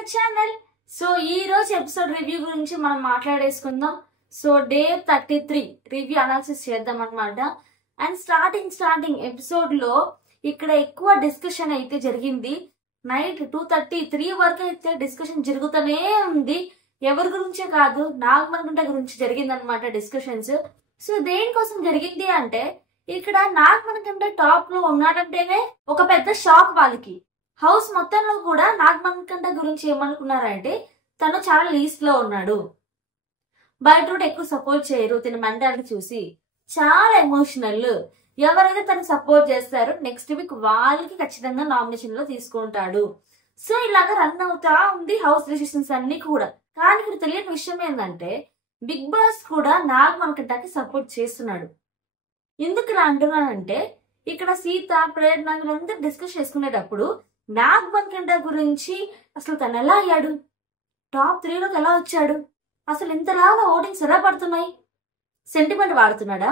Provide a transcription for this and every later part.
Our channel. So ఈ రోజు episode review గురించి మనం మాట్లాడేసుకుందాం. సో డే 33 రివ్యూ అనాలిసిస్ చేద్దాం అనమాట. అండ్ స్టార్టింగ్ ఎపిసోడ్ లో ఇక్కడ ఎక్కువ డిస్కషన్ అయితే జరిగింది. నైట్ 2:33 వరకు అయితే డిస్కషన్ జరుగుతూనే ఉంది. ఎవరి గురించే కాదు, నాగమణికంఠ గురించి జరిగింది అనమాట డిస్కషన్స్. సో దేనికోసం జరిగింది అంటే, ఇక్కడ నాగమణికంఠ టాప్ లో ఉన్నాడంటేనే ఒక పెద్ద షాక్ వాళ్ళకి. హౌస్ మొత్తంలో కూడా నాగమణికంఠ గురించి ఏమనుకున్నారంటే, తను చాలా లీస్ట్ లో ఉన్నాడు, బయట రూట్ ఎక్కువ సపోర్ట్ చేయరు, తన మెంటాలిటీ చూసి చాలా ఎమోషనల్, ఎవరైతే తనకు సపోర్ట్ చేస్తారో నెక్స్ట్ వీక్ వాళ్ళకి ఖచ్చితంగా నామినేషన్ లో తీసుకుంటాడు. సో ఇలాగా రన్ అవుతా ఉంది హౌస్ డిసిషన్స్ అన్ని కూడా. కానీ ఇక్కడ తెలియని విషయం ఏంటంటే, బిగ్ బాస్ కూడా నాగమణికంఠకి సపోర్ట్ చేస్తున్నాడు. ఎందుకు ఇలా అంటున్నానంటే, ఇక్కడ సీత, ప్రేరణ వీళ్ళందరూ డిస్కస్ చేసుకునేటప్పుడు నాగమణికంఠ గురించి అసలు తను ఎలా అయ్యాడు, టాప్ 3లోకి ఎలా వచ్చాడు, అసలు ఇంతలా ఓటింగ్స్ ఎలా పడుతున్నాయి, సెంటిమెంట్ వాడుతున్నాడా,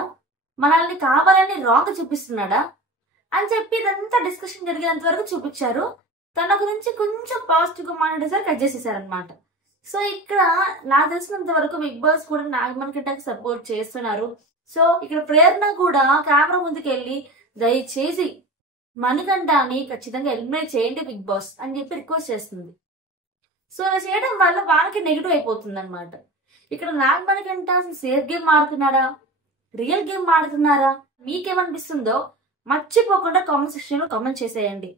మనల్ని కావాలని రాంగ్ చూపిస్తున్నాడా అని చెప్పి ఇదంతా డిస్కషన్ జరిగేంత వరకు చూపించారు. తన గురించి కొంచెం పాజిటివ్ గా మాట్లాడేసారి కట్ చేసేసారనమాట. సో ఇక్కడ నాకు తెలిసినంత వరకు బిగ్ బాస్ కూడా నాగమణికంఠకి సపోర్ట్ చేస్తున్నారు. సో ఇక్కడ ప్రేరణ కూడా కెమెరా ముందుకు వెళ్ళి దయచేసి మణికంఠని ఖచ్చితంగా ఎలిమినేట్ చేయండి బిగ్ బాస్ అని చెప్పి రిక్వెస్ట్ చేస్తుంది. సో ఇలా చేయడం వల్ల వాళ్ళకి నెగిటివ్ అయిపోతుంది అనమాట. ఇక్కడ నాగమణికంఠ సేఫ్ గేమ్ ఆడుతున్నారా, రియల్ గేమ్ ఆడుతున్నారా, మీకేమనిపిస్తుందో మర్చిపోకుండా కామెంట్ సెక్షన్ లో కామెంట్ చేసేయండి.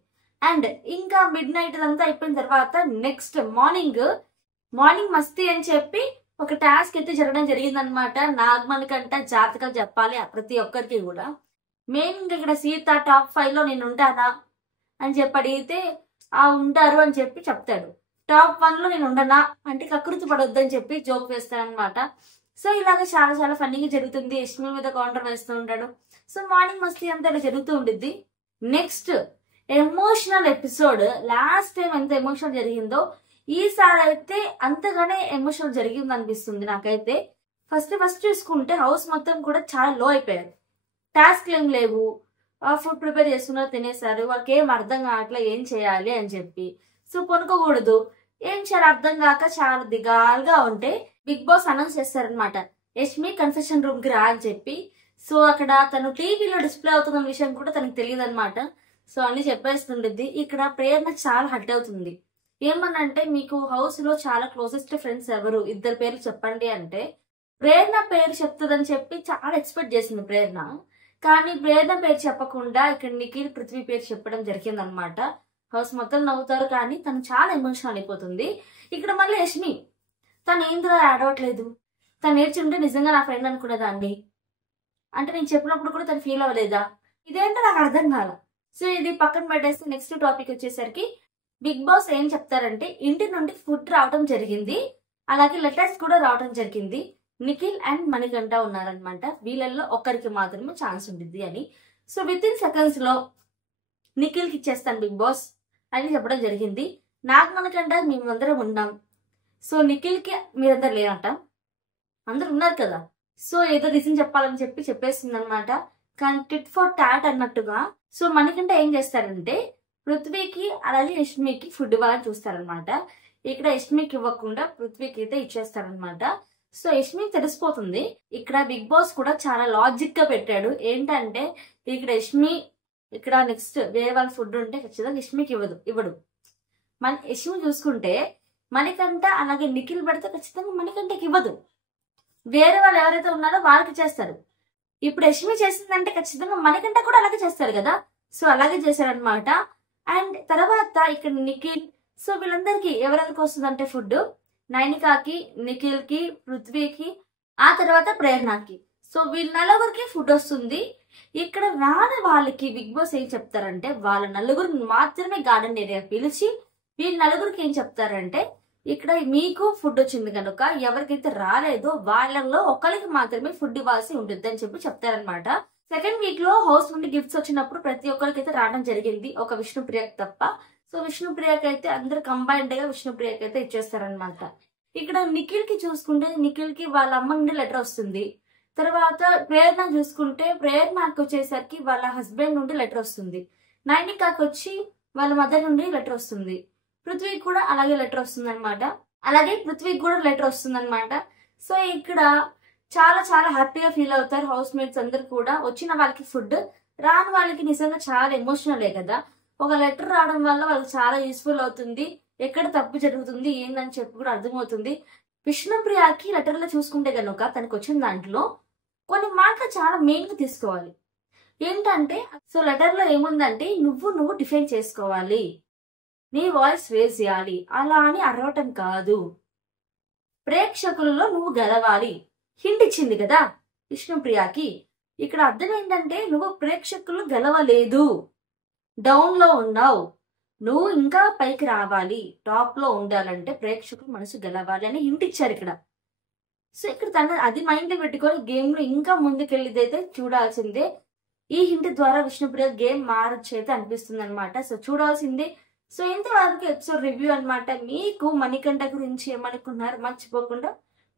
అండ్ ఇంకా మిడ్ నైట్ అంతా అయిపోయిన తర్వాత నెక్స్ట్ మార్నింగ్ మస్తీ అని చెప్పి ఒక టాస్క్ అయితే జరగడం జరిగిందనమాట. నాగమణికంఠ జాతకాలు చెప్పాలి ప్రతి ఒక్కరికి కూడా. మెయిన్ ఇక్కడ సీత టాప్ 5 లో నేను ఉంటానా అని చెప్పి అడిగితే ఉంటారు అని చెప్పి చెప్తాడు. టాప్ 1 లో నేను ఉండనా అంటే కకృతి పడొద్దని చెప్పి జోక్ వేస్తానమాట. సో ఇలాగ చాలా చాలా ఫన్నీగా జరుగుతుంది. యష్మి మీద కౌంటర్ వేస్తూ ఉంటాడు. సో మార్నింగ్ మస్తీ అంతా ఇలా జరుగుతూ ఉంటుంది. Next emotional episode. Last time ఎంత ఎమోషనల్ జరిగిందో ఈసారి అయితే అంతగానే ఎమోషనల్ జరిగింది అనిపిస్తుంది నాకైతే. ఫస్ట్ చూసుకుంటే హౌస్ మొత్తం కూడా చాలా లో అయిపోయారు. టాస్క్లు ఏం లేవు, ఫుడ్ ప్రిపేర్ చేస్తున్నారు, తినేసారు, వాళ్ళకి ఏం అర్థం కావట్లే ఏం చేయాలి అని చెప్పి. సో కొనుక్కోకూడదు, ఏం చేయాలి అర్థం కాక చాలా దిగాలుగా ఉంటే బిగ్ బాస్ అనౌన్స్ చేస్తారనమాట, యష్మి కన్ఫెషన్ రూమ్ కి రా అని చెప్పి. సో అక్కడ తను టీవీలో డిస్ప్లే అవుతున్న విషయం కూడా తనకు తెలియదు అనమాట. సో అన్ని చెప్పేస్తుండేది. ఇక్కడ ప్రేరణ చాలా హర్ట్ అవుతుంది. ఏమనంటే, మీకు హౌస్ లో చాలా క్లోజెస్ట్ ఫ్రెండ్స్ ఎవరు, 2 పేర్లు చెప్పండి అంటే ప్రేరణ పేరు చెప్తుందని చెప్పి చాలా ఎక్స్పెక్ట్ చేసింది ప్రేరణ. కానీ ప్రేరణ పేరు చెప్పకుండా ఇక్కడ నిఖిల్, పృథ్వీ పేరు చెప్పడం జరిగింది అనమాట. హౌస్ మొత్తం నవ్వుతారు కానీ తను చాలా ఎమోషనల్ అయిపోతుంది. ఇక్కడ మళ్ళీ యష్మి, తను ఏంద్రా ఆడవట్లేదు, తను నేర్చుంటే నిజంగా నా ఫ్రెండ్ అనుకునేదాన్ని అంటే నేను చెప్పినప్పుడు కూడా తను ఫీల్ అవ్వలేదా, ఇదేంటో నాకు అర్థం కాల. సో ఇది పక్కన పెట్టేస్తే నెక్స్ట్ టాపిక్ వచ్చేసరికి బిగ్ బాస్ ఏం చెప్తారంటే, ఇంటి నుండి ఫుడ్ రావడం జరిగింది, అలాగే లెటర్స్ కూడా రావడం జరిగింది, నిఖిల్ అండ్ మణికంఠ ఉన్నారనమాట, వీళ్ళల్లో ఒక్కరికి మాత్రమే ఛాన్స్ ఉంటుంది అని. సో విత్ ఇన్ సెకండ్స్ లో నిఖిల్కి ఇచ్చేస్తాను బిగ్ బాస్ అని చెప్పడం జరిగింది. నాగమణికంఠ మేమందరం ఉన్నాం, సో నిఖిల్కి మీరందరూ లేరంట, అందరు ఉన్నారు కదా, సో ఏదో రీజన్ చెప్పాలని చెప్పి చెప్పేస్తుంది అనమాట. కానీ టిట్ ఫర్ టాట్ అన్నట్టుగా. సో మణికంఠ ఏం చేస్తారంటే, పృథ్వీకి అలాగే యష్మికి ఫుడ్ ఇవ్వాలని చూస్తారనమాట. ఇక్కడ యష్మికి ఇవ్వకుండా పృథ్వీకి అయితే ఇచ్చేస్తారనమాట. సో యష్మికి తెలిసిపోతుంది. ఇక్కడ బిగ్ బాస్ కూడా చాలా లాజిక్ గా పెట్టాడు. ఏంటంటే, ఇక్కడ యష్మి ఇక్కడ నెక్స్ట్ వేరే వాళ్ళ ఫుడ్ ఉంటే ఖచ్చితంగా యష్మికి ఇవ్వడు. మన యష్మి చూసుకుంటే మణికంఠ అలాగే నిఖిల్ పెడితే ఖచ్చితంగా మణికంఠకి ఇవ్వదు, వేరే వాళ్ళు ఎవరైతే ఉన్నారో వాళ్ళకి చేస్తారు. ఇప్పుడు యష్మి చేసిందంటే ఖచ్చితంగా మణికంఠ కూడా అలాగే చేస్తారు కదా. సో అలాగే చేశారనమాట. అండ్ తర్వాత ఇక్కడ నిఖిల్, సో వీళ్ళందరికీ ఎవరెవరికి వస్తుందంటే ఫుడ్, నైనికాకి, నిఖిల్ కి, పృథ్వీకి, ఆ తర్వాత ప్రేరణకి. సో వీళ్ళ నలుగురికి ఫుడ్ వస్తుంది. ఇక్కడ రాని వాళ్ళకి బిగ్ బాస్ ఏం చెప్తారంటే, వాళ్ళ నలుగురిని మాత్రమే గార్డెన్ ఏరియా పిలిచి వీళ్ళ నలుగురికి ఏం చెప్తారంటే, ఇక్కడ మీకు ఫుడ్ వచ్చింది కనుక ఎవరికైతే రాలేదో వాళ్ళలో ఒకరికి మాత్రమే ఫుడ్ ఇవ్వాల్సి ఉంటుంది అని చెప్పి చెప్తారనమాట. సెకండ్ వీక్ లో హౌస్ నుండి గిఫ్ట్స్ వచ్చినప్పుడు ప్రతి ఒక్కరికైతే రావడం జరిగింది, ఒక విష్ణుప్రియకి తప్ప. సో విష్ణుప్రియకి అయితే అందరు కంబైన్డ్ గా విష్ణుప్రియకి అయితే ఇచ్చేస్తారనమాట. ఇక్కడ నిఖిల్ కి చూసుకుంటే, నిఖిల్ కి వాళ్ళ అమ్మ నుండి లెటర్ వస్తుంది. తర్వాత ప్రేరణ చూసుకుంటే, ప్రేరణకు వచ్చేసరికి వాళ్ళ హస్బెండ్ నుండి లెటర్ వస్తుంది. నైనికాకి వచ్చి వాళ్ళ మదర్ నుండి లెటర్ వస్తుంది. పృథ్వీకి కూడా అలాగే లెటర్ వస్తుందన్నమాట. అలాగే పృథ్వీకి కూడా లెటర్ వస్తుందన్నమాట. సో ఇక్కడ చాలా చాలా హ్యాపీగా ఫీల్ అవుతారు హౌస్ మేట్స్ అందరు కూడా. వచ్చిన వాళ్ళకి ఫుడ్, రాని వాళ్ళకి నిజంగా చాలా ఎమోషనలే కదా. ఒక లెటర్ రావడం వల్ల వాళ్ళకి చాలా యూస్ఫుల్ అవుతుంది. ఎక్కడ తప్పు జరుగుతుంది ఏందని చెప్పి కూడా అర్థమవుతుంది. విష్ణుప్రియకి లెటర్లో చూసుకుంటే కనుక తనకు వచ్చిన దాంట్లో కొన్ని మాటలు చాలా మెయిన్ గా తీసుకోవాలి. ఏంటంటే సో లెటర్ లో ఏముందంటే నువ్వు డిఫైన్ చేసుకోవాలి, నీ వాయిస్ రేజ్ చేయాలి, అలా అని అరవటం కాదు, ప్రేక్షకులలో నువ్వు గెలవాలి. హింట్ ఇచ్చింది కదా విష్ణుప్రియకి. ఇక్కడ అర్థం ఏంటంటే నువ్వు ప్రేక్షకులు గెలవలేదు, డౌన్ లో ఉన్నావు, నువ్వు ఇంకా పైకి రావాలి, టాప్ లో ఉండాలంటే ప్రేక్షకులు మనసు గెలవాలి అని హింట్ ఇచ్చారు ఇక్కడ. సో ఇక్కడ తన అది మైండ్ లో పెట్టుకొని గేమ్ లో ఇంకా ముందుకెళ్ళిదైతే చూడాల్సిందే. ఈ హింట్ ద్వారా విష్ణుప్రియ గేమ్ మారచ్చు అయితే అనిపిస్తుంది అనమాట. సో చూడాల్సిందే. సో ఇంతవరకు ఎపిసోడ్ రివ్యూ అనమాట. మీకు మణికంఠ గురించి ఏమనుకున్నారు మర్చిపోకుండా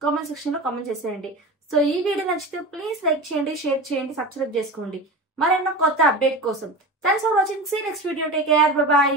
కామెంట్ సెక్షన్ లో కామెంట్ చేసేయండి. సో ఈ వీడియో నచ్చితే ప్లీజ్ లైక్ చేయండి, షేర్ చేయండి, సబ్స్క్రైబ్ చేసుకోండి మరెన్నో కొత్త అప్డేట్ కోసం. Thanks for watching. See next video. Take care. By.